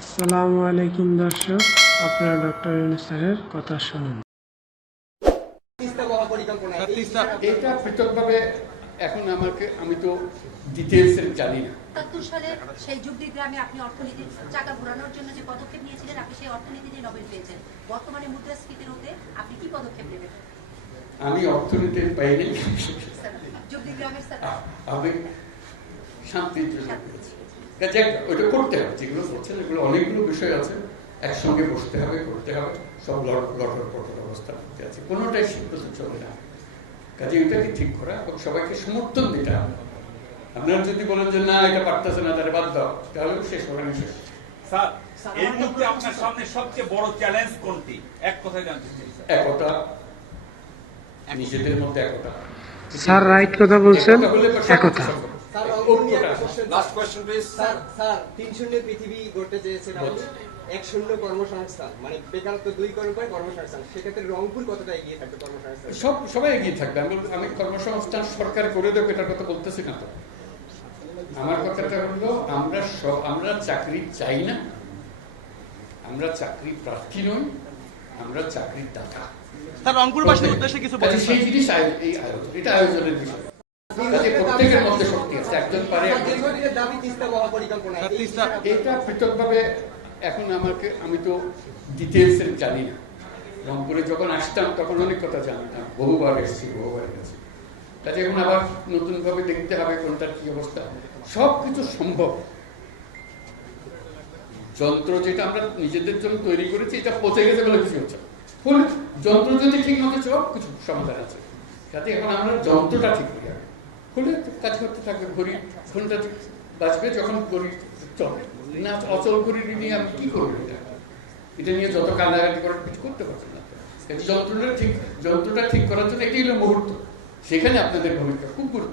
আসসালামু আলাইকুম দর্শক, আপনারা ডক্টর ইউনূস স্যারের কথা শুনুন। এটা পৃথকভাবে এখন আমি তো ডিটেলস জানি না। ৭৭ সালে সেই যুবগ্রামে আপনি অর্থনীতির চাকা ঘোরানোর জন্য যে পদক্ষেপ নিয়েছিলেন, আপনি সেই অর্থনীতি নিয়ে নোবেল পেয়েছেন। বর্তমানে মুদ্রাস্ফীতি রোধে আপনি কি পদক্ষেপ নেবেন? আমি অর্থনীতির বাইরে যুবগ্রামের স্যার আমি শান্তির জন্য কাজে ওইটা করতে হবে। যেগুলো করছেন এগুলো অনেকগুলো বিষয় আছে, একসঙ্গে বসতে হবে, করতে হবে, সব লটর পটর অবস্থা করতে আছে, কোনোটাই সিদ্ধান্ত চলে না। কাজে এটাকে ঠিক করা এবং সবাইকে সমর্থন দিতে হবে। আপনারা যদি বলেন যে না এটা পারতেছে না, তাহলে বাদ দাও, তাহলে শেষ হবে না। শেষ স্যার, এই মুহূর্তে আপনার সামনে সবচেয়ে বড় চ্যালেঞ্জ কোনটি? এক কথায় জানতে চাই। একতা, নিজেদের মধ্যে একতা। স্যার রাইট কথা বলছেন, একতা। Last question please. স্যার ৩-০ পৃথিবী গড়তে চেয়েছেন আপনি, ১-০ কর্মসংস্থান, মানে বেকারত্ব ২ করে কর্মসংস্থান। সেক্ষেত্রে রংপুর কতটা এগিয়ে থাকবে কর্মসংস্থান? সবাই এগিয়ে থাকবে। আমি কর্মসংস্থান সরকার করে দেবো এটার কথা বলতেছি না তো। আমার কথাটা হলো আমরা চাকরি চাই না, আমরা চাকরি প্রার্থী নই, আমরা চাকরির দাতা। স্যার রংপুরবাসীর উদ্দেশ্যে কিছু বলেন। সেই জিনিস এই আয়োজন, এটা আয়োজনের বিষয়। প্রত্যেকের মধ্যে শক্তি আছে, একজন পারে। এটা পৃথকভাবে এখন আমি তো ডিটেলস জানি না। রংপুরে যখন আসতাম তখন অনেক কথা জানতাম, বহুবার এসেছি, বহুবার গেছি। কাজে এখন আবার নতুন ভাবে দেখতে হবে কোনটার কি অবস্থা। সবকিছু সম্ভব। যন্ত্র যেটা আমরা নিজেদের জন্য তৈরি করেছি, এটা পচে গেছে বলে কিছু হচ্ছে। যন্ত্র যদি ঠিক মতো সব কিছু সমাধান আছে। কাজে এখন আমরা যন্ত্রটা ঠিক করি, হলে কাজ করতে থাকবে। ঘড়িটা বাঁচবে যখন ঘড়ি চলে না। অচল ঘড়ি নিয়ে আমি কি করবো? এটা নিয়ে যত কান্নাকাটি করে কিছু করতে পারছি না। যন্ত্রটা ঠিক করার জন্য এটাই হলো মুহূর্ত। সেখানে আপনাদের ভূমিকা খুব গুরুত্ব।